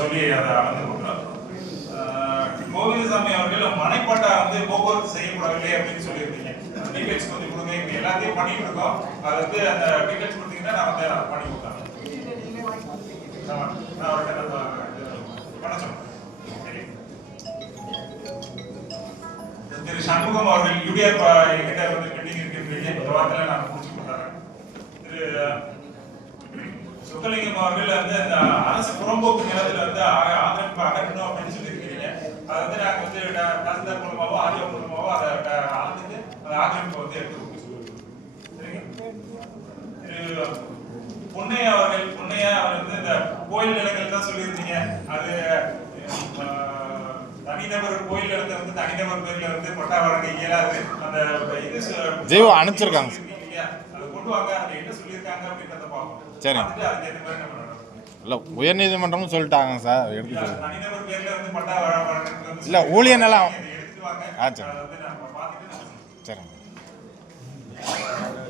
சொல்லி அதை அளந்து கொடுக்குறோம். கோவிந்தசாமி அவர்கள் மனைப்பட்டா வந்து போக்குவரத்து செய்யப்படவில்லை அப்படின்னு சொல்லியிருந்தீங்க. டீடைல்ஸ் கொஞ்சம் கொடுங்க. இப்போ எல்லாத்தையும் பண்ணிட்டு இருக்கோம். அது வந்து அந்த டீடைல்ஸ் கொடுத்தீங்கன்னா நான் வந்து அதை பண்ணி கொடுத்தேன். நான் அவர்கிட்ட பண்ண சொன்னேன். திரு சண்முகம் அவர்கள் யூடிஆர் கிட்ட வந்து பெண்டிங் இருக்கின்றீங்க. இந்த வாரத்தில் நான் முடிச்சு கொடுத்தாங்க. திரு சொக்கலிங்கம் அவர்கள் வந்து அந்த அரசு புறம்போக்கு நிலத்தில் வந்து ஆக்கிரமிப்பு அகற்றணும் அப்படின்னு சொல்லியிருக்கிறீங்க. அதை வந்து நாங்கள் வந்து தாசில்தார் மூலமாவோ ஆர்டிஓ மூலமாவோ அதை அளந்துட்டு அந்த ஆக்கிரமிப்பை வந்து எடுத்து கொடுக்க சொல்லுவோம். சரிங்க. திரு பொன்னையா அவர் வந்து இந்த கோயில் நிலங்கள் தான் சொல்லியிருந்தீங்க. அது தனிநபர் கோயில் இடத்துல வந்து தனிநபர் பேர்ல வந்து பட்டா வழங்க இயலாது. அந்த இது ஜீவோ அனுப்பிச்சிருக்காங்க. அதை கொண்டு வாங்க. அதை என்ன சொல்லியிருக்காங்க அப்படின்றத பார்ப்போம். சரி. இல்லை உயர்நீதிமன்றம்னு சொல்லிட்டாங்க சார். எடுத்து தனிநபர் பேர்ல வந்து பட்டா வழங்க இல்லை ஊழியர் நிலம். எடுத்துட்டு வாங்க. ஆ சரி. அதை வந்து நம்ம பார்த்துட்டு சரி.